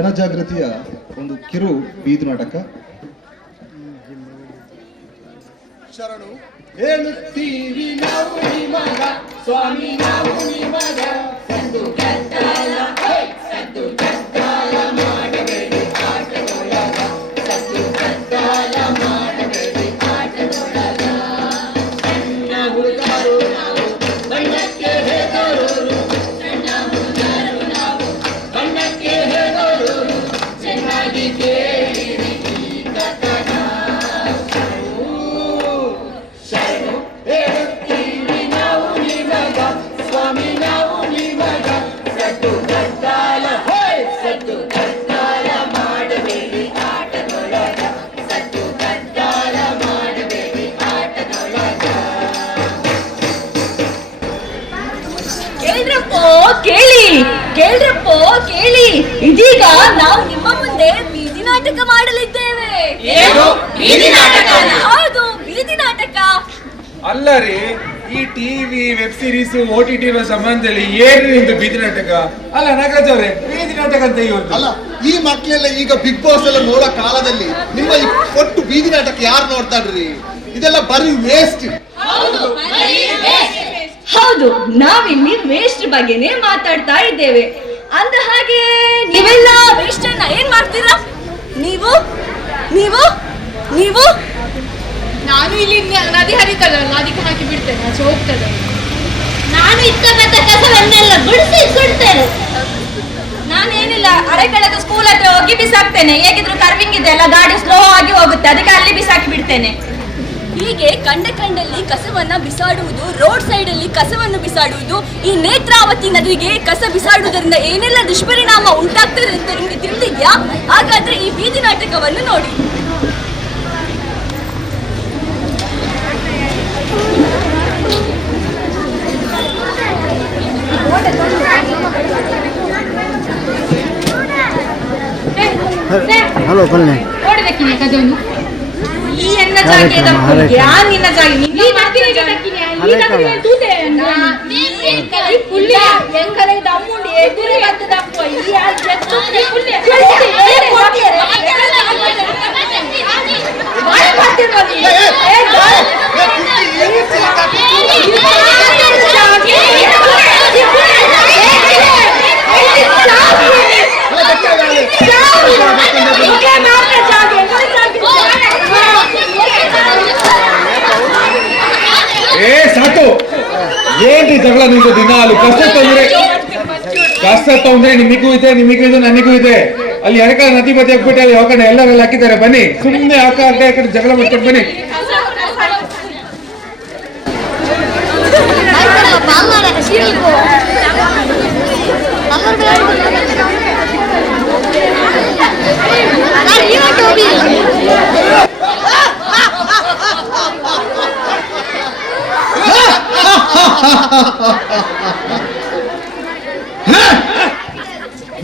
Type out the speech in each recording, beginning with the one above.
ಜನಜಾಗೃತಿಯ ಒಂದು ಕಿರು ಬೀದಿ ನಾಟಕ. ಶರಣು ಹೇಳುತ್ತೀವಿ ನಾವು ನಿಮಗ ಸ್ವಾಮಿ, ನಾವು ನಿಮಗ ಸಂದು ಕದ್ದಾಲ ಸದ್ದು ಕದ್ದಾಲ ಮಾಡಬೇಡಿ ಆಟದೊಳಗ, ಸದ್ದು ಕದ್ದಾಲ ಮಾಡಬೇಡಿ ಆಟದೊಳಗ. ಸಣ್ಣ ಹುಡುಗರು ನಾವು ಬಣ್ಣಕ್ಕೆ ಹೆದರೋರು, ಸಣ್ಣ ಹುಡುಗರು ನಾವು ಬಣ್ಣಕ್ಕೆ ಹೆದರೋರು, ಚೆನ್ನಾಗಿ ಕೇಳಿರಿ ಈ ಕಥನ. ಶರಣು ಹೇಳುತ್ತೀವಿ ನಾವು ನಿಮಗ ಸ್ವಾಮಿ, ನಾವು ನಿಮಗ ಸದ್ದು ಕದ್ದಾಲ ಸದ್ದು ಕದ್ದಾಲ ಮಾಡಬೇಡಿ ಆಟದೊಳಗ, ಸದ್ದು ಕದ್ದಾಲ ಮಾಡಬೇಡಿ ಆಟದೊಳಗ. ಕೇಳ್ರಪ್ಪೋ ಕೇಳಿ, ಕೇಳ್ರಪ್ಪೋ ಕೇಳಿ, ಇದೀಗ ನಾವು ನಿಮ್ಮ ಮುಂದೆ ಬೀದಿ ನಾಟಕ ಮಾಡಲಿದ್ದೇವೆ. ಹೌದು, ಬೀದಿ ನಾಟಕ. ಅಲ್ಲ ರೀ, ಈ ಟಿವಿ ವೆಬ್ ಸೀರೀಸ್ OTT ಸಂಬಂಧದಲ್ಲಿ ಏನು ನಿಮ್ದು ಬೀದಿ ನಾಟಕ? ಅಲ್ಲ ನಾಗರಾಜ್ ಅವರೇ, ಬೀದಿ ನಾಟಕ ಅಂತ ಇವ್ರದ್ದು ಅಲ್ಲ. ಈ ಮಕ್ಕಳೆಲ್ಲ ಈಗ ಬಿಗ್ ಬಾಸ್ ಎಲ್ಲ ನೋಡೋ ಕಾಲದಲ್ಲಿ ನಿಮ್ಮ ಈ ಒಟ್ಟು ಬೀದಿ ನಾಟಕ ಯಾರು ನೋಡ್ತಾರ್ರಿ? ಇದೆಲ್ಲ ಬರೀ ವೇಸ್ಟ್. ಹೌದು, ನಾವಿಲ್ಲಿ ವೇಸ್ಟ್ ಬಗ್ಗೆನೇ ಮಾತಾಡ್ತಾ ಇದ್ದೇವೆ. ಅಂದ ಹಾಗೆ ನೀವೆಲ್ಲ ವೇಸ್ಟ್ ಅನ್ನ ಏನ್ ಮಾಡ್ತೀರಾ? ನೀವು ನೀವು ನೀವು ನಾನು ಇಲ್ಲಿ ನದಿ ಹರಿತದಲ್ಲ, ಅದಕ್ಕೆ ಹಾಕಿ ಬಿಡ್ತೇನೆ, ಆಚೆ ಹೋಗ್ತದೆ. ನಾನು ಇಷ್ಟಪಟ್ಟ ಕಸವನ್ನೆಲ್ಲ ಗುಡಿಸಿ ಸುಡ್ತೇನೆ. ನಾನೇನಿಲ್ಲ, ಅರೆಕಳದ ಸ್ಕೂಲ್ ಹತ್ರ ಹೋಗಿ ಬಿಸಾಕ್ತೇನೆ. ಹೇಗಿದ್ರು ಕರ್ವಿಂಗ್ ಇದೆ ಅಲ್ಲ, ಗಾಡಿ ಸ್ಲೋ ಆಗಿ ಹೋಗುತ್ತೆ, ಅದಕ್ಕೆ ಅಲ್ಲಿ ಬಿಸಾಕಿ ಬಿಡ್ತೇನೆ. ಹೀಗೆ ಕಂಡಲ್ಲಿ ಕಸವನ್ನ ಬಿಸಾಡುವುದು, ರೋಡ್ ಸೈಡ್ ಅಲ್ಲಿ ಕಸವನ್ನು ಬಿಸಾಡುವುದು, ಈ ನೇತ್ರಾವತಿ ನದಿಗೆ ಕಸ ಬಿಸಾಡುವುದರಿಂದ ಏನೆಲ್ಲ ದುಷ್ಪರಿಣಾಮ ಉಂಟಾಗ್ತದೆ ಅಂತ ನಿಮ್ಗೆ ತಿಳಿದಿದ್ಯಾ? ಹಾಗಾದ್ರೆ ಈ ಬೀದಿ ನಾಟಕವನ್ನು ನೋಡಿ. ಹಲೋ ಬನ್ನಿ ಓಡದಕ್ಕಿನಿ ಕದವನು ಈ ಎನ್ನ ಜಾಗೆ ದಕ್ಕಿ ಆ ನಿನ್ನ ಜಾಗೆ ನೀ ಮಾಡ್ತೀನಿ ದಕ್ಕಿನಿ ಈ ನಮಗೆ ತೂತೆ ನೀ ಪುಳ್ಳಿ ಎಂಕರೆ ದಮ್ಮುಂಡಿ ಎದುರಿ ಬತ್ತ ದಪ್ಪ ಈ ಆ ಜಚ್ಚು ಪುಳ್ಳಿ ಏ ಕೊಟ್ಟಿರೆ ಮಾಡಿ ಮಾಡ್ತಿರೋದು ಏ ಸಾಕು. ಏನ್ರಿ ಜಗಳ ನಿಮ್ದು? ದಿನಾಲು ಕಷ್ಟ ತೊಂದ್ರೆ ನಿಮಗೂ ಇದೆ, ನನಗೂ ಇದೆ. ಅಲ್ಲಿ ಎಡಕಡೆ ನದಿ ಬದಿ ಹಾಕ್ಬಿಟ್ಟು ಅಲ್ಲಿ ಯಾಕಡೆ ಎಲ್ಲರೆಲ್ಲ ಹಾಕಿದ್ದಾರೆ. ಬನ್ನಿ, ಸುಮ್ಮನೆ ಆ ಕಡೆ ಜಗಳ ಮಾಡ್ಕೊಂಡು ಬನ್ನಿ.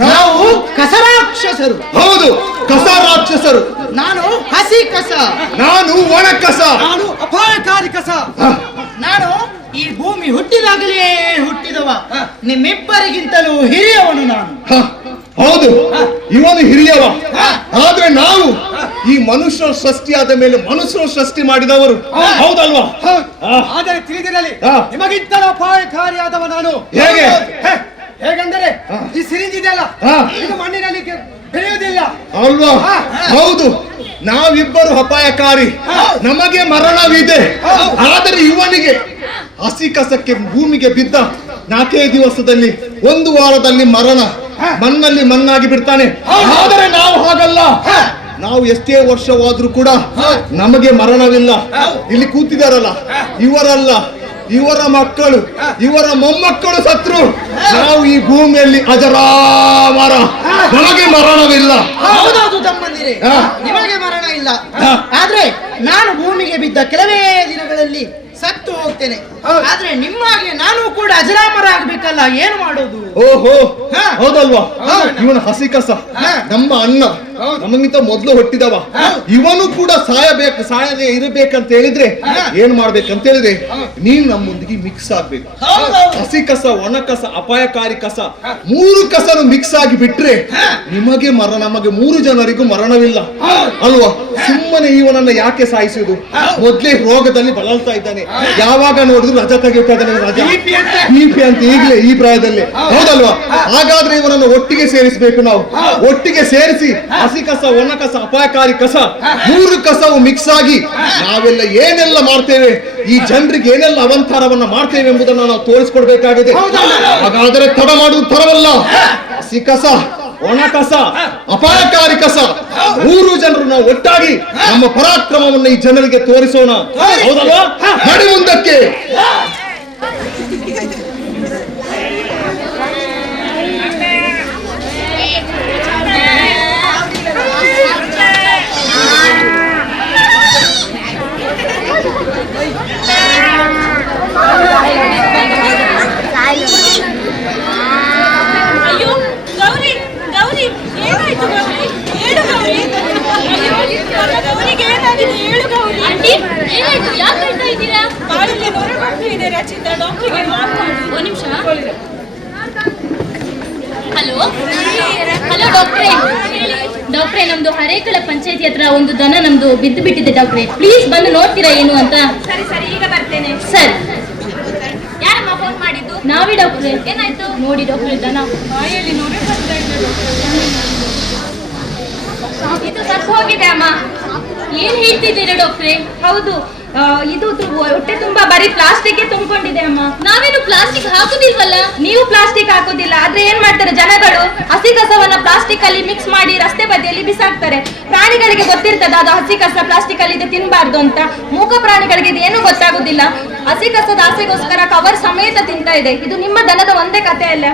ನಾವು ಕಸ ರಾಕ್ಷಸರು. ಹೌದು, ಕಸ ರಾಕ್ಷಸರು. ನಾನು ಹಸಿ ಕಸ, ನಾನು ಒಣ ಕಸ, ನಾನು ಅಪಾಯಕಾರಿ ಕಸ. ನಾನು ಈ ಭೂಮಿ ಹುಟ್ಟಿದಾಗಲೇ ಹುಟ್ಟಿದವ, ನಿಮ್ಮಿಬ್ಬರಿಗಿಂತಲೂ ಹಿರಿಯವನು ನಾನು. ಹೌದು, ಇವನು ಹಿರಿಯವ. ಆದ್ರೆ ನಾವು ಈ ಮನುಷ್ಯ ಸೃಷ್ಟಿಯಾದ ಮೇಲೆ ಮನುಷ್ಯರು ಸೃಷ್ಟಿ ಮಾಡಿದವರು, ಹೌದಲ್ವಾ? ಆದರೆ ತಿಳಿದಿರಲಿ, ನಿಮಗಿಂತಲೂ ಅಪಾಯಕಾರಿಯಾದವ ನಾನು. ಹೇಗೆ? ಹೇಗೆಂದರೆ ಈ ಸಿರಿಂಜ್ ಇದೆಯಲ್ಲ, ಇದು ಮಣ್ಣಿನಲ್ಲಿ ಬೆಳೆಯುವುದಿಲ್ಲ ಅಲ್ವಾ? ಹೌದು, ನಾವಿಬ್ಬರು ಅಪಾಯಕಾರಿ, ನಮಗೆ ಮರಣವಿದೆ. ಆದರೆ ಇವನಿಗೆ ಹಸಿ ಕಸಕ್ಕೆ ಭೂಮಿಗೆ ಬಿದ್ದ 4 ದಿವಸದಲ್ಲಿ 1 ವಾರದಲ್ಲಿ ಮರಣ, ಮಣ್ಣಲ್ಲಿ ಮಣ್ಣಾಗಿ ಬಿಡ್ತಾನೆ. ಆದರೆ ನಾವು ಹಾಗಲ್ಲ. ನಾವು ಎಷ್ಟೇ ವರ್ಷವಾದ್ರೂ ಕೂಡ ನಮಗೆ ಮರಣವಿಲ್ಲ. ಇಲ್ಲಿ ಕೂತಿದಾರಲ್ಲ, ಇವರಲ್ಲ, ಇವರ ಮಕ್ಕಳು, ಇವರ ಮೊಮ್ಮಕ್ಕಳು ಸತ್ರು, ನಾವು ಈ ಭೂಮಿಯಲ್ಲಿ ಅಜರಾಮರ, ನಮಗೆ ಮರಣವಿಲ್ಲ. ಹೌದೌದು ತಮ್ಮಂದಿರೇ, ನಿಮಗೆ ಮರಣ ಇಲ್ಲ. ಆದ್ರೆ ನಾನು ಭೂಮಿಗೆ ಬಿದ್ದ ಕೆಲವೇ ದಿನಗಳಲ್ಲಿ ಸತ್ತು ಹೋಗ್ತೇನೆ. ಆದ್ರೆ ನಿಮ್ಮ ಹಾಗೆ ನಾನು ಕೂಡ ಅಜರಾಮರ ಆಗ್ಬೇಕಲ್ಲ, ಏನು ಮಾಡೋದು? ಓಹೋ, ಹೌದಲ್ವಾ? ಇವನ ಹಸಿ ಕಸ ನಮ್ಮ ಅಣ್ಣ, ನಮಗಿಂತ ಮೊದ್ಲು ಹುಟ್ಟಿದವ. ಇವನು ಕೂಡ ಸಾಯದೆ ಇರಬೇಕಂತ ಹೇಳಿದ್ರೆ ಏನ್ ಮಾಡ್ಬೇಕಂತ ಹೇಳಿದ್ರೆ ನೀನ್ ನಮ್ಮೊಂದಿಗೆ ಮಿಕ್ಸ್ ಆಗ್ಬೇಕು. ಹಸಿ ಕಸ, ಒಣ ಕಸ, ಅಪಾಯಕಾರಿ ಕಸ, ಮೂರು ಕಸನು ಮಿಕ್ಸ್ ಆಗಿ ಬಿಟ್ರೆ ನಿಮಗೆ ನಮಗೆ 3 ಜನರಿಗೂ ಮರಣವಿಲ್ಲ ಅಲ್ವಾ? ಸುಮ್ಮನೆ ಇವನನ್ನ ಯಾಕೆ ಸಾಯಿಸುವುದು? ಮೊದ್ಲೇ ರೋಗದಲ್ಲಿ ಬಳಲ್ತಾ ಇದ್ದಾನೆ, ಯಾವಾಗ ನೋಡಿದ್ರು ರಜಾ ತೆಗೆಯುತ್ತಾ ಇದ್ದಾನೆ. BP ಅಂತ ಈಗಲೇ ಈ ಪ್ರಾಯದಲ್ಲಿ, ಹೌದಲ್ವಾ? ಹಾಗಾದ್ರೆ ಇವನನ್ನು ಒಟ್ಟಿಗೆ ಸೇರಿಸಬೇಕು ನಾವು. ಒಟ್ಟಿಗೆ ಸೇರಿಸಿ ಹಸಿ ಕಸ, ಒಣ ಕಸ, ಅಪಾಯಕಾರಿ ಕಸ, 3 ಕಸವು ಮಿಕ್ಸ್ ಆಗಿ ನಾವೆಲ್ಲ ಏನೆಲ್ಲ ಮಾಡ್ತೇವೆ, ಈ ಜನರಿಗೆ ಏನೆಲ್ಲ ಅವಂತಾರವನ್ನ ಮಾಡ್ತೇವೆ ಎಂಬುದನ್ನು ನಾವು ತೋರಿಸ್ಕೊಡ್ಬೇಕಾಗಿದೆ. ಹಾಗಾದ್ರೆ ತಡ ಮಾಡುವುದು ತರವಲ್ಲ. ಹಸಿ ಕಸ, ಒಣ ಕಸ, ಅಪಾಯಕಾರಿ ಕಸ, 3 ಜನರು ನಾವು ಒಟ್ಟಾಗಿ ನಮ್ಮ ಪರಾಕ್ರಮವನ್ನು ಈ ಜನರಿಗೆ ತೋರಿಸೋಣ, ಹೌದಲ್ವಾ? ನಡಿ ಮುಂದಕ್ಕೆ. ಅಯ್ಯೋ ಗೌರಿ, ಗೌರಿ ಏನಾಯ್ತು ಗೌರಿ? ಹೇಳು ಗೌರಿ. ಅಯ್ಯೋ ನನ್ನ ಗೌರಿಗೆ ಏನಾಗಿದೆ? ಹೇಳು ಗೌರಿ. ಆಂಟಿ ಏನಾಯ್ತು? ಯಾಕೆ ಹೇಳ್ತಾ ಇದ್ದೀರಾ? ಕಾಲಲ್ಲಿ ನೊರೆ ಬರ್ತಾ ಇದೆ ರಚಿತಾ, ಡಾಕ್ಟರ್ಗೆ ಮಾತಾಡಿ. ಒಂದು ನಿಮಿಷ. ಹಲೋ ಹಲೋ ಡಾಕ್ಟ್ರೇ. ಡಾಕ್ಟ್ರೇ, ನಮ್ದು ಹರೇಕಳ ಪಂಚಾಯತಿ ಹತ್ರ ಒಂದು ದನ ನಮ್ದು ಬಿದ್ದು ಬಿಟ್ಟಿದೆ ಡಾಕ್ಟ್ರೇ, ಪ್ಲೀಸ್ ಬಂದು ನೋಡ್ತೀರಾ ಏನು ಅಂತ? ಸರಿ ಸರಿ, ಈಗ ಬರ್ತೇನೆ. ಸರಿ. ಯಾರಮ್ಮ ಫೋನ್ ಮಾಡಿದ್ದು? ನಾವೇ ಡಾಕ್ಟ್ರೇ. ಏನಾಯ್ತು? ನೋಡಿ ಡಾಕ್ಟ್ರೇ, ದನ ಬಾಯಲ್ಲಿ ನೊರೆ ಬರ್ತಾ ಇದೆ. ಇದು ಸತ್ತು ಹೋಗಿದೆ ಅಮ್ಮ. ಏನ್ ಹೇಳ್ತಿದ್ದೀರಾ ಡಾಕ್ಟ್ರೇ? ಹೌದು, ಇದು ಹೊಟ್ಟೆ ತುಂಬಾ ಬರೀ ಪ್ಲಾಸ್ಟಿಕ್ ತುಂಬಿಕೊಂಡಿದೆ ಅಮ್ಮ. ನಾವೇನು ಪ್ಲಾಸ್ಟಿಕ್ ಹಾಕುದಿಲ್ವಲ್ಲ? ನೀವು ಪ್ಲಾಸ್ಟಿಕ್ ಹಾಕುದಿಲ್ಲ, ಆದ್ರೆ ಏನ್ ಮಾಡ್ತಾರೆ ಜನಗಳು? ಹಸಿ ಕಸವನ್ನ ಪ್ಲಾಸ್ಟಿಕ್ ಅಲ್ಲಿ ಮಿಕ್ಸ್ ಮಾಡಿ ರಸ್ತೆ ಬದಿಯಲ್ಲಿ ಬಿಸಾಕ್ತಾರೆ. ಪ್ರಾಣಿಗಳಿಗೆ ಗೊತ್ತಿರ್ತದ ಅದು ಹಸಿ ಕಸ ಪ್ಲಾಸ್ಟಿಕ್ ಅಲ್ಲಿ ಇದೆ ತಿನ್ಬಾರ್ದು ಅಂತ. ಮೂಕ ಪ್ರಾಣಿಗಳಿಗೆ ಇದು ಏನು ಗೊತ್ತಾಗುದಿಲ್ಲ. ಹಸಿ ಕಸದ ಆಸೆಗೋಸ್ಕರ ಕವರ್ ಸಮೇತ ತಿಂತಾ ಇದೆ. ಇದು ನಿಮ್ಮ ದನದ ಒಂದೇ ಕಥೆ ಅಲ್ಲ,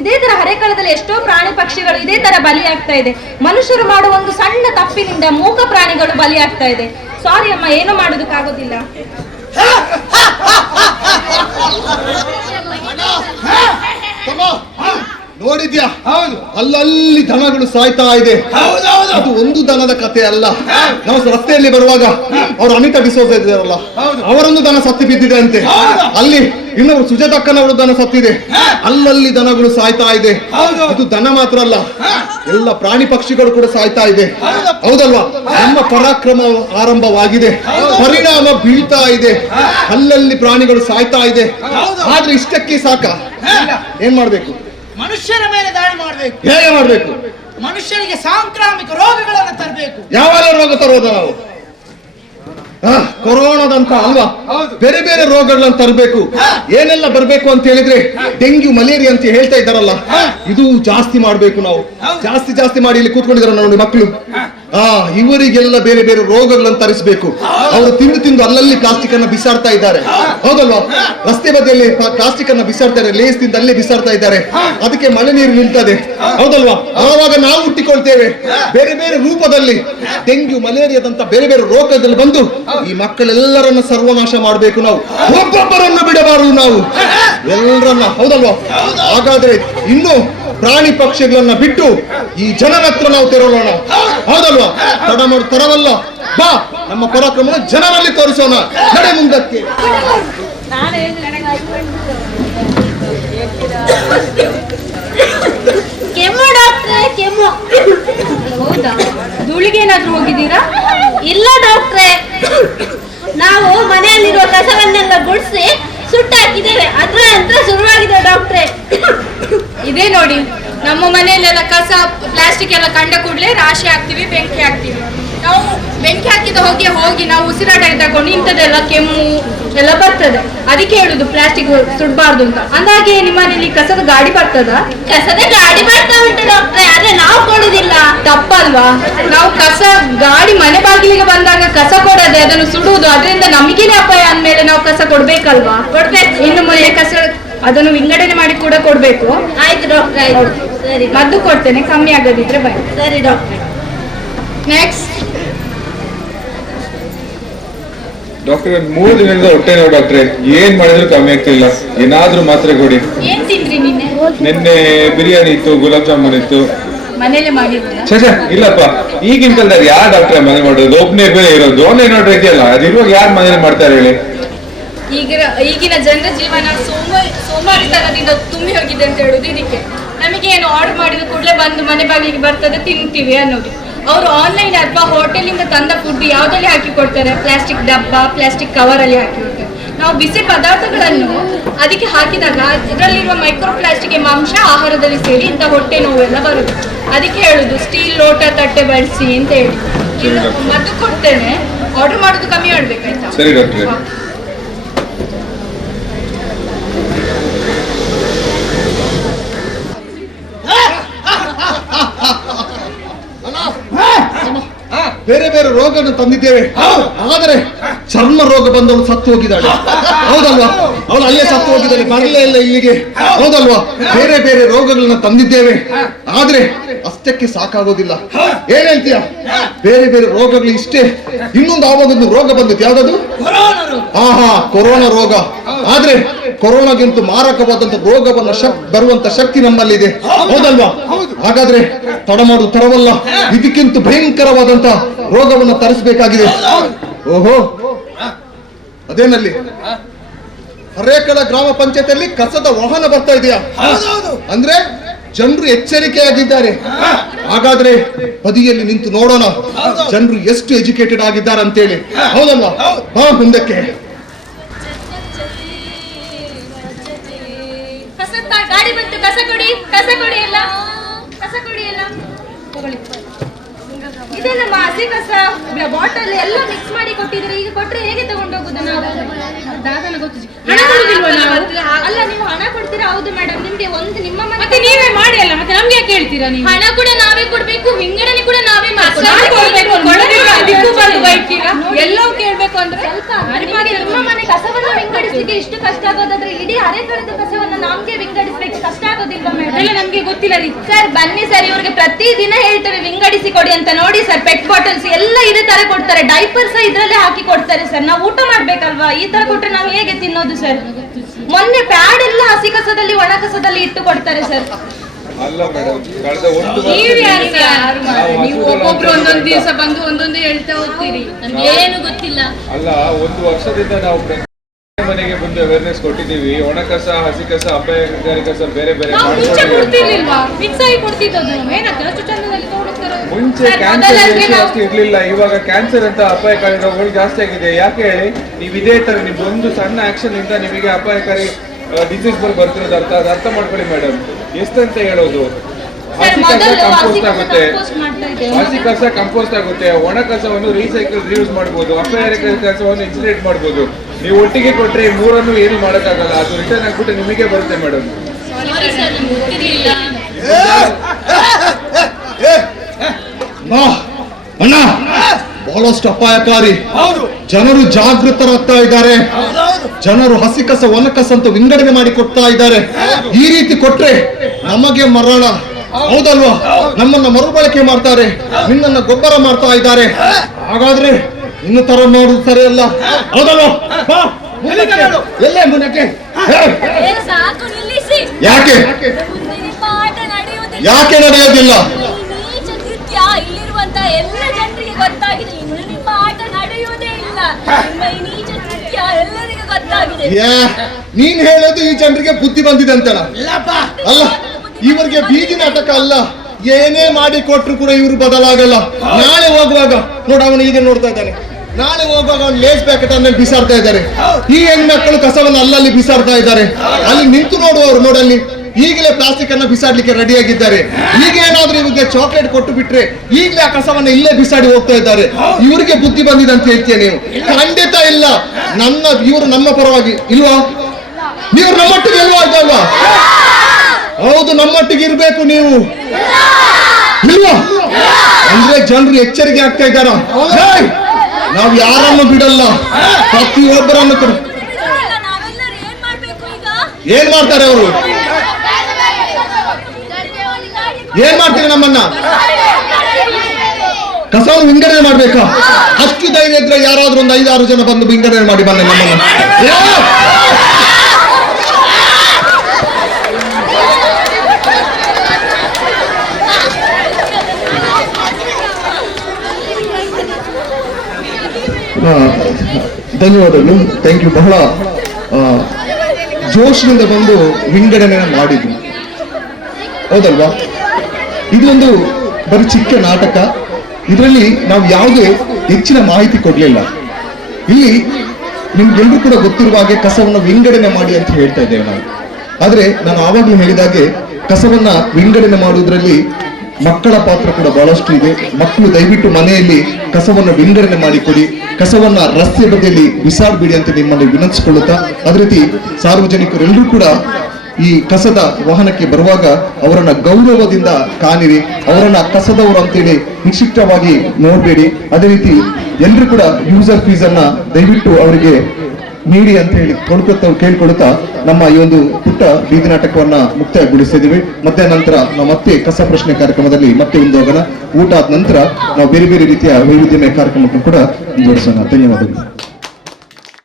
ಇದೇ ತರ ಹರೇಕಾಲದಲ್ಲಿ ಎಷ್ಟೋ ಪ್ರಾಣಿ ಪಕ್ಷಿಗಳು ಇದೇ ತರ ಬಲಿಯಾಗ್ತಾ ಇದೆ. ಮನುಷ್ಯರು ಮಾಡುವ ಒಂದು ಸಣ್ಣ ತಪ್ಪಿನಿಂದ ಮೂಕ ಪ್ರಾಣಿಗಳು ಬಲಿಯಾಗ್ತಾ ಇದೆ. ಸಾರಿ ಅಮ್ಮ, ಏನು ಮಾಡೋದಕ್ಕಾಗೋದಿಲ್ಲ. ನೋಡಿದ್ಯಾ? ಹೌದು, ಅಲ್ಲಲ್ಲಿ ದನಗಳು ಸಾಯ್ತಾ ಇದೆ. ಅದು ಒಂದು ದನದ ಕತೆ ಅಲ್ಲ. ನಾವು ರಸ್ತೆಯಲ್ಲಿ ಬರುವಾಗ ಅವರು ಅನಿತಾ ಡಿಸೋಜ ಇದ್ದಾರಲ್ಲ, ಅವರೊಂದು ದನ ಸತ್ತು ಬಿದ್ದಿದೆ ಅಂತೆ. ಅಲ್ಲಿ ಇನ್ನೊಬ್ರು ಸುಜಾತಕ್ಕನವರು ದನ ಸತ್ತಿದೆ. ಅಲ್ಲಲ್ಲಿ ದನಗಳು ಸಾಯ್ತಾ ಇದೆ. ಇದು ದನ ಮಾತ್ರ ಅಲ್ಲ, ಎಲ್ಲ ಪ್ರಾಣಿ ಪಕ್ಷಿಗಳು ಕೂಡ ಸಾಯ್ತಾ ಇದೆ, ಹೌದಲ್ವಾ? ನಮ್ಮ ಪರಾಕ್ರಮ ಆರಂಭವಾಗಿದೆ, ಪರಿಣಾಮ ಬೀಳ್ತಾ ಇದೆ. ಅಲ್ಲಲ್ಲಿ ಪ್ರಾಣಿಗಳು ಸಾಯ್ತಾ ಇದೆ. ಆದ್ರೆ ಇಷ್ಟಕ್ಕೆ ಸಾಕ? ಏನ್ ಮಾಡ್ಬೇಕು? ಮನುಷ್ಯರ ಮೇಲೆ ದಾಳಿ ಮಾಡಬೇಕು. ಹೇಗೆ ಮಾಡ್ಬೇಕು? ಮನುಷ್ಯರಿಗೆ ಸಾಂಕ್ರಾಮಿಕ ರೋಗಗಳನ್ನು ತರಬೇಕು. ಯಾವೆಲ್ಲ ರೋಗ ತರೋದ ನಾವು? ಕೊರೋನಾದಂತ ಅಲ್ವಾ, ಬೇರೆ ಬೇರೆ ರೋಗಗಳನ್ನ ತರಬೇಕು. ಏನೆಲ್ಲ ಬರ್ಬೇಕು ಅಂತ ಹೇಳಿದ್ರೆ ಡೆಂಗ್ಯೂ, ಮಲೇರಿಯಾ ಅಂತ ಹೇಳ್ತಾ ಇದ್ದಾರಲ್ಲ, ಇದು ಜಾಸ್ತಿ ಮಾಡ್ಬೇಕು ನಾವು. ಜಾಸ್ತಿ ಮಾಡಿ ಇಲ್ಲಿ ಕೂತ್ಕೊಂಡಿದಾರ ನೋಡಿ ಮಕ್ಕಳು. ಇವರಿಗೆಲ್ಲ ಬೇರೆ ಬೇರೆ ರೋಗಗಳನ್ನು ತರಿಸಬೇಕು. ಅವರು ತಿಂದು ಅಲ್ಲಲ್ಲಿ ಪ್ಲಾಸ್ಟಿಕ್ ಅನ್ನ ಬಿಸಾಡ್ತಾ ಇದ್ದಾರೆ, ಹೌದಲ್ವಾ? ರಸ್ತೆ ಬದಿಯಲ್ಲಿ ಪ್ಲಾಸ್ಟಿಕ್ ಅನ್ನ ಬಿಸಾಡ್ತಾರೆ, ಲೇಸ್ ತಿಂದು ಅಲ್ಲೇ ಬಿಸಾಡ್ತಾ ಇದ್ದಾರೆ. ಅದಕ್ಕೆ ಮಳೆ ನೀರು ನಿಲ್ತದೆ, ಹೌದಲ್ವಾ? ಆವಾಗ ನಾವು ಹುಟ್ಟಿಕೊಳ್ತೇವೆ ಬೇರೆ ಬೇರೆ ರೂಪದಲ್ಲಿ. ಡೆಂಗ್ಯೂ, ಮಲೇರಿಯಾದಂತ ಬೇರೆ ಬೇರೆ ರೋಗದಲ್ಲಿ ಬಂದು ಈ ಮಕ್ಕಳೆಲ್ಲರನ್ನ ಸರ್ವನಾಶ ಮಾಡಬೇಕು ನಾವು. ಒಬ್ಬೊಬ್ಬರನ್ನು ಬಿಡಬಾರದು ನಾವು, ಎಲ್ಲರನ್ನ, ಹೌದಲ್ವಾ? ಹಾಗಾದ್ರೆ ಇನ್ನು ಪ್ರಾಣಿ ಪಕ್ಷಿಗಳನ್ನ ಬಿಟ್ಟು ಈ ಜನರ ಹತ್ರ ನಾವು ತೆರಳೋಣ, ಹೌದಲ್ವಾ? ತಡ ಮಾಡು ತರವಲ್ಲ, ಬಾ ನಮ್ಮ ಪರಾಕ್ರಮ ಜನರಲ್ಲಿ ತೋರಿಸೋಣ. ನಡೆ ಮುಂದಕ್ಕೆ. ಕೆಮ್ಮು ಡಾಕ್ಟ್ರೆ, ಕೆಮ್ಮು. ಹೌದಾ? ಧೂಳಿಗೆ ಏನಾದ್ರೂ ಹೋಗಿದ್ದೀರಾ? ಇಲ್ಲ ಡಾಕ್ಟ್ರೆ, ನಾವು ಮನೆಯಲ್ಲಿರುವ ಕಸವನ್ನೆಲ್ಲ ಗುಡಿಸಿ ಸುಟ್ಟಾಕಿದ್ದೇವೆ, ಅದ್ರ ಅಂತ ಶುರುವಾಗಿದೆ ಡಾಕ್ಟ್ರೆ. ಇದೇ ನೋಡಿ, ನಮ್ಮ ಮನೆಯಲ್ಲೆಲ್ಲ ಕಸ ಪ್ಲಾಸ್ಟಿಕ್ ಎಲ್ಲ ಕಂಡ ಕೂಡಲೇ ರಾಶಿ ಹಾಕ್ತಿವಿ, ಬೆಂಕಿ ಹಾಕ್ತಿವಿ. ನಾವು ಬೆಂಕಿ ಹಾಕಿದ ಹೋಗಿ ನಾವು ಉಸಿರಾಟ ತಗೊಂಡು ಇಂಥದ್ದೆಲ್ಲ ಕೆಮ್ಮು ಎಲ್ಲ ಬರ್ತದೆ. ಅದಕ್ಕೆ ಹೇಳುದು ಪ್ಲಾಸ್ಟಿಕ್ ಸುಡಬಾರ್ದು ಅಂತ. ಅಂದಾಗೆ ನಿಮ್ಮ ಮನೇಲಿ ಕಸದ ಗಾಡಿ ಬರ್ತದ? ಕಸದ ಗಾಡಿ ಬರ್ತಾ ಉಂಟು ಡಾಕ್ಟ್ರೆ, ಆದ್ರೆ ನಾವು ಕೊಡುದಿಲ್ಲ. ತಪ್ಪಲ್ವಾ? ನಾವು ಕಸ ಗಾಡಿ ಮನೆ ಬಾಗಿಲಿಗೆ ಬಂದಾಗ ಕಸ ಕೊಡದೆ ಅದನ್ನು ಸುಡುವುದು, ಅದರಿಂದ ನಮಗೇನೆ ಅಪಾಯ ಅಂದ್ಮೇಲೆ ನಾವು ಕಸ ಕೊಡ್ಬೇಕಲ್ವಾ? ಕೊಡ್ಬೇಕು. ಇನ್ನು ಮನೆ ಕಸ ಅದನ್ನು ವಿಂಗಡಣೆ ಮಾಡಿ ಕೂಡ ಕೊಡ್ಬೇಕು. ಆಯ್ತು ಡಾಕ್ಟ್ರೆ, ಆಯ್ತು. ಸರಿ, ಮದ್ದು ಕೊಡ್ತೇನೆ, ಕಮ್ಮಿ ಆಗದಿದ್ರೆ ಬನ್ನಿ. ಸರಿ ಡಾಕ್ಟ್ರೆ. ನೆಕ್ಸ್ಟ್ ಡಾಕ್ಟರ್ 3 ದಿನದಿಂದ ಹೊಟ್ಟೆ ನೋವು ಡಾಕ್ಟ್ರೆ, ಏನ್ ಮಾಡಿದ್ರು ಕಮ್ಮಿ ಆಗ್ತಿಲ್ಲ. ಏನಾದ್ರೂ ಮಾತ್ರೆ ಕೊಡಿ. ಏನ್ ತಿಂದ್ರಿ ನಿನ್ನೆ? ನಿನ್ನೆ ಬಿರಿಯಾನಿ ಇತ್ತು, ಗುಲಾಬ್ ಜಾಮೂನ್ ಇತ್ತು. ಮನೇಲೆ ಮಾಡಿರೋದಾ? ಛೇ ಇಲ್ಲಪ್ಪ, ಈಗಿನ ಕಾಲದಲ್ಲಿ ಯಾರು ಡಾಕ್ಟ್ರೆ ಮನೆ ಮಾಡೋದು? ಒಬ್ಬನೇ ಬೇರೆ ಇರೋದು. ಆನ್ಲೈನ್ ಆರ್ಡರ್ ಇದೆಯಲ್ಲ, ಅದಿರುವಾಗ ಯಾರು ಮನೇಲಿ ಮಾಡ್ತಾರೆ ಹೇಳಿ? ಈಗಿನ ಜನರ ಜೀವನ ಸೋಮಾರಿತನದಿಂದ ತುಂಬಿ ಹೋಗಿದೆ ಅಂತ ಹೇಳುದು ಇದಕ್ಕೆ. ನಮಗೆ ಏನು ಆರ್ಡರ್ ಮಾಡಿದ ಕೂಡಲೇ ಬಂದು ಮನೆ ಬಾಗಿಲಿಗೆ ಬರ್ತದೆ, ತಿಂತೀವಿ ಅನ್ನೋದು. ಅವರು ಆನ್ಲೈನ್ ಅಥವಾ ಹೋಟೆಲಿಂದ ತಂದ ಫುಡ್ ಯಾವ್ದಲ್ಲಿ ಹಾಕಿ ಕೊಡ್ತಾರೆ? ಪ್ಲಾಸ್ಟಿಕ್ ಡಬ್ಬ, ಪ್ಲಾಸ್ಟಿಕ್ ಕವರ್ ಅಲ್ಲಿ ಹಾಕಿ ಕೊಡ್ತಾರೆ. ನಾವು ಬಿಸಿ ಪದಾರ್ಥಗಳನ್ನು ಅದಕ್ಕೆ ಹಾಕಿದಾಗ ಇದರಲ್ಲಿರುವ ಮೈಕ್ರೋ ಪ್ಲಾಸ್ಟಿಕ್ ಎಂಬ ಅಂಶ ಆಹಾರದಲ್ಲಿ ಸೇರಿ ಇಂಥ ಹೊಟ್ಟೆ ನೋವೆಲ್ಲ ಬರುತ್ತೆ. ಅದಕ್ಕೆ ಹೇಳುದು ಸ್ಟೀಲ್ ಲೋಟ ತಟ್ಟೆ ಬಳಸಿ ಅಂತ ಹೇಳಿ. ಮದ್ದು ಕೊಡ್ತೇನೆ, ಆರ್ಡರ್ ಮಾಡೋದು ಕಮ್ಮಿ ಮಾಡ್ಬೇಕಾಯ್ತಾ? ಸರಿ ಡಾಕ್ಟ್ರೆ. ಬೇರೆ ಬೇರೆ ರೋಗವನ್ನು ತಂದಿದ್ದೇವೆ, ಆದರೆ ಚರ್ಮ ರೋಗ ಬಂದವನು ಸತ್ತು ಹೋಗಿದ್ದಾಳೆ. ಹೌದಲ್ವಾ? ಅವನು ಅಲ್ಲೇ ಸತ್ತು ಹೋಗಿದ್ದಾನೆ, ಬರಲೇ ಇಲ್ಲ ಇಲ್ಲಿಗೆ. ಹೌದಲ್ವಾ? ಬೇರೆ ಬೇರೆ ರೋಗಗಳನ್ನ ತಂದಿದ್ದೇವೆ, ಆದ್ರೆ ಅಷ್ಟಕ್ಕೆ ಸಾಕಾಗೋದಿಲ್ಲ. ಏನ್ ಹೇಳ್ತೀಯ? ಬೇರೆ ಬೇರೆ ರೋಗಗಳು ಇಷ್ಟೇ. ಇನ್ನೊಂದು ಆವಾಗೊಂದು ರೋಗ ಬಂದಿತ್ತು, ಯಾವ್ದದು? ಕೊರೋನಾ ರೋಗ. ಆದ್ರೆ ಕೊರೋನಾಗಿಂತೂ ಮಾರಕವಾದಂತ ರೋಗವನ್ನ ಬರುವಂತ ಶಕ್ತಿ ನಮ್ಮಲ್ಲಿದೆ. ಹೌದಲ್ವಾ? ಹಾಗಾದ್ರೆ ತಡ ಮಾಡು ತರವಲ್ಲ, ಇದಕ್ಕಿಂತ ಭಯಂಕರವಾದಂತ ರೋಗವನ್ನ ತರಿಸಬೇಕಾಗಿದೆ. ಓಹೋ, ಅದೇನಲ್ಲಿ ಹರೇಕಳ ಗ್ರಾಮ ಪಂಚಾಯತಿಯಲ್ಲಿ ಕಸದ ವಾಹನ ಬರ್ತಾ ಇದೆಯಾ? ಅಂದ್ರೆ ಜನರು ಎಚ್ಚರಿಕೆಯಾಗಿದ್ದಾರೆ. ಹಾಗಾದ್ರೆ ಬದಿಯಲ್ಲಿ ನಿಂತು ನೋಡೋಣ ಜನರು ಎಷ್ಟು ಎಜುಕೇಟೆಡ್ ಆಗಿದ್ದಾರೆ ಅಂತೇಳಿ. ಹೌದಲ್ವಾ? ಬಾ ಮುಂದಕ್ಕೆ. ಗಾಡಿ ಬಂತು, ಕಸ ಕೊಡಿ, ಕಸ ಕೊಡಿ ಎಲ್ಲ, ಕಸ ಕೊಡಿ ಎಲ್ಲ. ಇದೆಲ್ಲ ಹಸಿ ಕಸ ಬಾಟಲ್ ಎಲ್ಲ ಮಿಕ್ಸ್ ಮಾಡಿ ಕೊಟ್ಟಿದ್ರೆ, ಈಗ ಕೊಟ್ರೆ ಹೇಗೆ ತಗೊಂಡೋಗುದು ನಾವು? ದಾದನ ಗೊತ್ತು. ಅಲ್ಲ, ನೀವು ಹಣ ಕೊಡ್ತೀರಾ? ಹೌದು ಮೇಡಮ್. ನಿಮ್ಗೆ ಒಂದು ನಿಮ್ಮ ಮತ್ತೆ ನೀವೇ ಮಾಡಿ ಅಲ್ಲ, ಮತ್ತೆ ನಮ್ಗೆ ಯಾಕೆ ಹೇಳ್ತೀರಾ? ನೀವು ಹಣ ಕೂಡ ನಾವೇ ಕೊಡ್ಬೇಕು, ವಿಂಗಡಣೆ ಕೂಡ ನಾವೇ ಮಾಡ್ಬೇಕು. ಎಲ್ಲವೂ ಕೇಳ್ಬೇಕು ಅಂದ್ರೆ ನಿಮ್ಮ ಮನೆ ಕಸವನ್ನ ವಿಂಗಡಿಸ್ಲಿಕ್ಕೆ ಇಷ್ಟು ಕಷ್ಟ ಆಗೋದಾದ್ರೆ ಇಡೀ ಅರೆಕಳದ ಕಸವನ್ನ ನಮ್ಗೆ ವಿಂಗಡಿಸ್ಬೇಕು ಕಷ್ಟ ಆಗೋದಿಲ್ವಾ ಮೇಡಮ್? ಎಲ್ಲ ನಮ್ಗೆ ಗೊತ್ತಿಲ್ಲ ರೀ ಸರ್. ಬನ್ನಿ ಸರ್, ಇವ್ರಿಗೆ ಪ್ರತಿ ದಿನ ಹೇಳ್ತೇವೆ ವಿಂಗಡಿಸಿ ಕೊಡಿ ಅಂತ. ನೋಡಿ ಸರ್, ಪೆಟ್ ಬಾಟಲ್ಸ್ ಎಲ್ಲ ಇದೇ ತರ ಕೊಡ್ತಾರೆ, ಡೈಪರ್ಸ್ ಇದ್ರಲ್ಲೇ ಹಾಕಿ ಕೊಡ್ತಾರೆ ಸರ್. ನಾವು ಊಟ ಮಾಡ್ಬೇಕಲ್ವಾ? ಈ ತರ ಕೊಟ್ರೆ ನಾವು ಹೇಗೆ ತಿನ್ನೋದು ಸರ್? ಮೊನ್ನೆ ಪ್ಯಾಡ್ ಎಲ್ಲ ಹಸಿ ಕಸದಲ್ಲಿ ಒಣ ಕಸದಲ್ಲಿ ಇಟ್ಟು ಕೊಡ್ತಾರೆ ಸರ್. ಅಲ್ಲ ಮೇಡಮ್, ಕಳೆದ ಒಂದು ನೀವು ಒಬ್ಬೊಬ್ರು ಒಂದೊಂದು ದಿವಸ ಬಂದು ಒಂದೊಂದು ಹೇಳ್ತಾ ಹೋಗ್ತೀರಿ, ನಮ್ಗೆ ಏನು ಗೊತ್ತಿಲ್ಲ. ಅಲ್ಲ, 1 ವರ್ಷದಿಂದ ನಾವು ಮನೆಗೆ ಬಂದು ಅವೇರ್ನೆಸ್ ಕೊಟ್ಟಿದ್ದೀವಿ. ಒಣ ಕಸ, ಹಸಿ ಕಸ, ಅಪಾಯಕಾರಿ ಕಸ ಬೇರೆ ಬೇರೆ ಮುಂಚೆ ಕ್ಯಾನ್ಸರ್ ಜಾಸ್ತಿ ಇರ್ಲಿಲ್ಲ, ಇವಾಗ ಕ್ಯಾನ್ಸರ್ ಅಂತ ಅಪಾಯಕಾರಿ ರೋಗಗಳು ಜಾಸ್ತಿ ಆಗಿದೆ. ಯಾಕೆ ಹೇಳಿ? ನೀವು ಇದೇ ತರ ನಿಮ್ಗೊಂದು ಸಣ್ಣ ಆಕ್ಷನ್ ಇಂದ ನಿಮಗೆ ಅಪಾಯಕಾರಿ ಡಿಸೀಸ್ ಬರ್ತಿರೋದು ಅರ್ಥ ಮಾಡ್ಕೊಳ್ಳಿ ಮೇಡಮ್. ಎಷ್ಟಂತ ಹೇಳೋದು? ಹಸಿ ಕಸ ಕಂಪೋಸ್ಟ್ ಆಗುತ್ತೆ, ಒಣ ಕಸವನ್ನು ರೀಸೈಕಲ್ ರಿಯೂಸ್ ಮಾಡಬಹುದು, ಅಪಾಯಕಾರಿ ಕಸವನ್ನು ಇನ್ಸಿನೇಟ್ ಮಾಡಬಹುದು. ನೀವು ಒಟ್ಟಿಗೆ ಕೊಟ್ರೆ ಈ ಮೂರನ್ನು ಏನು ಮಾಡಕ್ಕಾಗಲ್ಲ, ಅದು ರಿಟರ್ನ್ ಆಗ್ಬಿಟ್ಟು ನಿಮಗೆ ಬರುತ್ತೆ ಮೇಡಮ್. ಅಣ್ಣ, ಬಹಳಷ್ಟು ಅಪಾಯಕಾರಿ. ಜನರು ಜಾಗೃತರಾಗ್ತಾ ಇದ್ದಾರೆ. ಜನರು ಹಸಿ ಕಸ ಒಣ ಕಸ ಅಂತ ವಿಂಗಡಣೆ ಮಾಡಿ ಕೊಡ್ತಾ ಇದ್ದಾರೆ. ಈ ರೀತಿ ಕೊಟ್ರೆ ನಮಗೆ ಮರಣ. ಹೌದಲ್ವಾ? ನಮ್ಮನ್ನ ಮರುಬಳಕೆ ಮಾಡ್ತಾರೆ, ನಿನ್ನನ್ನ ಗೊಬ್ಬರ ಮಾಡ್ತಾ ಇದ್ದಾರೆ. ಹಾಗಾದ್ರೆ ಇನ್ನು ತರ ಮಾಡುದು ಸರಿ ಅಲ್ಲ. ಹೌದಲ್ವಾ? ಎಲ್ಲೇ ಮುಂದಕ್ಕೆ? ಯಾಕೆ ಯಾಕೆ ನಡೆಯೋದಿಲ್ಲ? ಇಲ್ಲಿರುವಂತ ಎಲ್ಲ ಜನರಿಗೆ ಗೊತ್ತಾಗಿದೆ, ಇನ್ನು ನಿಮ್ಮ ಆಟ ನಡೆಯುವುದೇ ಇಲ್ಲ. ನಿಮ್ಮ ಈ ನೀಚ ಕೃತ್ಯ ಎಲ್ಲರಿಗೂ ಗೊತ್ತಾಗಿದೆ. ನೀನ್ ಹೇಳೋದು ಈ ಜನರಿಗೆ ಬುದ್ಧಿ ಬಂದಿದೆ ಅಂತಲ್ಲ? ಅಲ್ಲ, ಇವರಿಗೆ ಬೀದಿ ನಾಟಕ ಅಲ್ಲ. ಏನೇ ಮಾಡಿ ಕೊಟ್ರು ಕೂಡ ಇವರು ಬದಲಾಗಲ್ಲ. ನಾಳೆ ಹೋಗುವಾಗ ನೋಡ, ಅವನು ಈಗ ನೋಡ್ತಾ ಇದ್ದಾನೆ, ನಾಳೆ ಹೋಗುವಾಗ ಅವ್ನು ಲೇಸ್ ಪ್ಯಾಕೆಟ್ ಅನ್ನ ಬಿಸಾಡ್ತಾ ಇದ್ದಾರೆ. ಈ ಹೆಣ್ಮಕ್ಕಳು ಕಸವನ್ನು ಅಲ್ಲಲ್ಲಿ ಬಿಸಾಡ್ತಾ ಇದ್ದಾರೆ. ಅಲ್ಲಿ ನಿಂತು ನೋಡುವವರು ನೋಡಲ್ಲಿ ಈಗಲೇ ಪ್ಲಾಸ್ಟಿಕ್ ಅನ್ನ ಬಿಸಾಡ್ಲಿಕ್ಕೆ ರೆಡಿ ಆಗಿದ್ದಾರೆ. ಈಗ ಏನಾದ್ರೂ ಇವ್ರಿಗೆ ಚಾಕ್ಲೇಟ್ ಕೊಟ್ಟು ಬಿಟ್ರೆ ಈಗಲೇ ಆ ಕಸವನ್ನ ಇಲ್ಲೇ ಬಿಸಾಡಿ ಹೋಗ್ತಾ ಇದ್ದಾರೆ. ಇವರಿಗೆ ಬುದ್ಧಿ ಬಂದಿದೆ ಅಂತ ಹೇಳ್ತೀಯ ನೀವು? ಖಂಡಿತ ಇಲ್ಲ. ಇವರು ನಮ್ಮ ಪರವಾಗಿ ಇಲ್ವಾ? ನೀವು ನಮ್ಮೊಟ್ಟಿಗೆ ಇಲ್ವಾ? ಇದಲ್ವಾ? ಹೌದು, ನಮ್ಮೊಟ್ಟಿಗೆ ಇರ್ಬೇಕು ನೀವು, ಇಲ್ವಾ? ಅಂದ್ರೆ ಜನರು ಎಚ್ಚರಿಕೆ ಆಗ್ತಾ ಇದ್ದಾರ. ನಾವು ಯಾರನ್ನು ಬಿಡಲ್ಲ, ಪ್ರತಿಯೊಬ್ಬರನ್ನು ಕೂಡ. ಏನ್ ಮಾಡ್ತಾರೆ ಅವರು? ಏನ್ ಮಾಡ್ತೀರಿ ನಮ್ಮನ್ನ? ಕಸವನ್ನು ವಿಂಗಡಣೆ ಮಾಡ್ಬೇಕಾ? ಅಷ್ಟು ಧೈರ್ಯ ಇದ್ರೆ ಯಾರಾದ್ರೂ ಒಂದು 5-6 ಜನ ಬಂದು ವಿಂಗಡಣೆ ಮಾಡಿ ಬನ್ನಿ ನಮ್ಮನ್ನು. ಧನ್ಯವಾದಗಳು, ಥ್ಯಾಂಕ್ ಯು. ಬಹಳ ಜೋಶ್ನಿಂದ ಬಂದು ವಿಂಗಡಣೆ ಮಾಡಿದ್ರು, ಹೌದಲ್ವಾ? ಇದೊಂದು ಬರೀ ಚಿಕ್ಕ ನಾಟಕ. ಇದರಲ್ಲಿ ನಾವು ಯಾವುದೇ ಹೆಚ್ಚಿನ ಮಾಹಿತಿ ಕೊಡ್ಲಿಲ್ಲ. ಇಲ್ಲಿ ನಿಮ್ಗೆಲ್ರೂ ಕೂಡ ಗೊತ್ತಿರುವ ಹಾಗೆ ಕಸವನ್ನು ವಿಂಗಡಣೆ ಮಾಡಿ ಅಂತ ಹೇಳ್ತಾ ಇದ್ದೇವೆ ನಾವು. ಆದ್ರೆ ನಾನು ಆವಾಗಲೂ ಹೇಳಿದಾಗೆ ಕಸವನ್ನ ವಿಂಗಡಣೆ ಮಾಡುವುದರಲ್ಲಿ ಮಕ್ಕಳ ಪಾತ್ರ ಕೂಡ ಬಹಳಷ್ಟು ಇದೆ. ಮಕ್ಕಳು ದಯವಿಟ್ಟು ಮನೆಯಲ್ಲಿ ಕಸವನ್ನು ವಿಂಗಡಣೆ ಮಾಡಿಕೊಡಿ, ಕಸವನ್ನ ರಸ್ತೆ ಬದಿಯಲ್ಲಿ ಬಿಸಾಡಬೇಡಿ ಅಂತ ನಿಮ್ಮನ್ನು ವಿನಂತಿಸಿಕೊಳ್ಳುತ್ತಾ, ಅದೇ ರೀತಿ ಸಾರ್ವಜನಿಕರೆಲ್ಲರೂ ಕೂಡ ಈ ಕಸದ ವಾಹನಕ್ಕೆ ಬರುವಾಗ ಅವರನ್ನ ಗೌರವದಿಂದ ಕಾಣಿರಿ, ಅವರನ್ನ ಕಸದವರು ಅಂತೇಳಿ ನಿಶ್ಚಿತವಾಗಿ ನೋಡಬೇಡಿ. ಅದೇ ರೀತಿ ಎಲ್ಲರೂ ಕೂಡ ಯೂಸರ್ ಫೀಸ್ ಅನ್ನ ದಯವಿಟ್ಟು ಅವರಿಗೆ ನೀಡಿ ಅಂತ ಹೇಳಿ ಕೇಳ್ಕೊಳ್ತಾ ನಮ್ಮ ಈ ಒಂದು ಪುಟ್ಟ ಬೀದಿ ನಾಟಕವನ್ನ ಮುಕ್ತಾಯಗೊಳಿಸಿದ್ದೀವಿ. ಮಧ್ಯಾಹ್ನ ನಂತರ ನಾವು ಮತ್ತೆ ಕಸ ಪ್ರಶ್ನೆ ಕಾರ್ಯಕ್ರಮದಲ್ಲಿ ಮತ್ತೆ ಮುಂದುವರೋಣ. ಊಟ ಆದ ನಂತರ ನಾವು ಬೇರೆ ಬೇರೆ ರೀತಿಯ ವೈವಿಧ್ಯಮಯ ಕಾರ್ಯಕ್ರಮಕ್ಕೂ ಕೂಡ ಮುಂದುವರಿಸೋಣ. ಧನ್ಯವಾದಗಳು.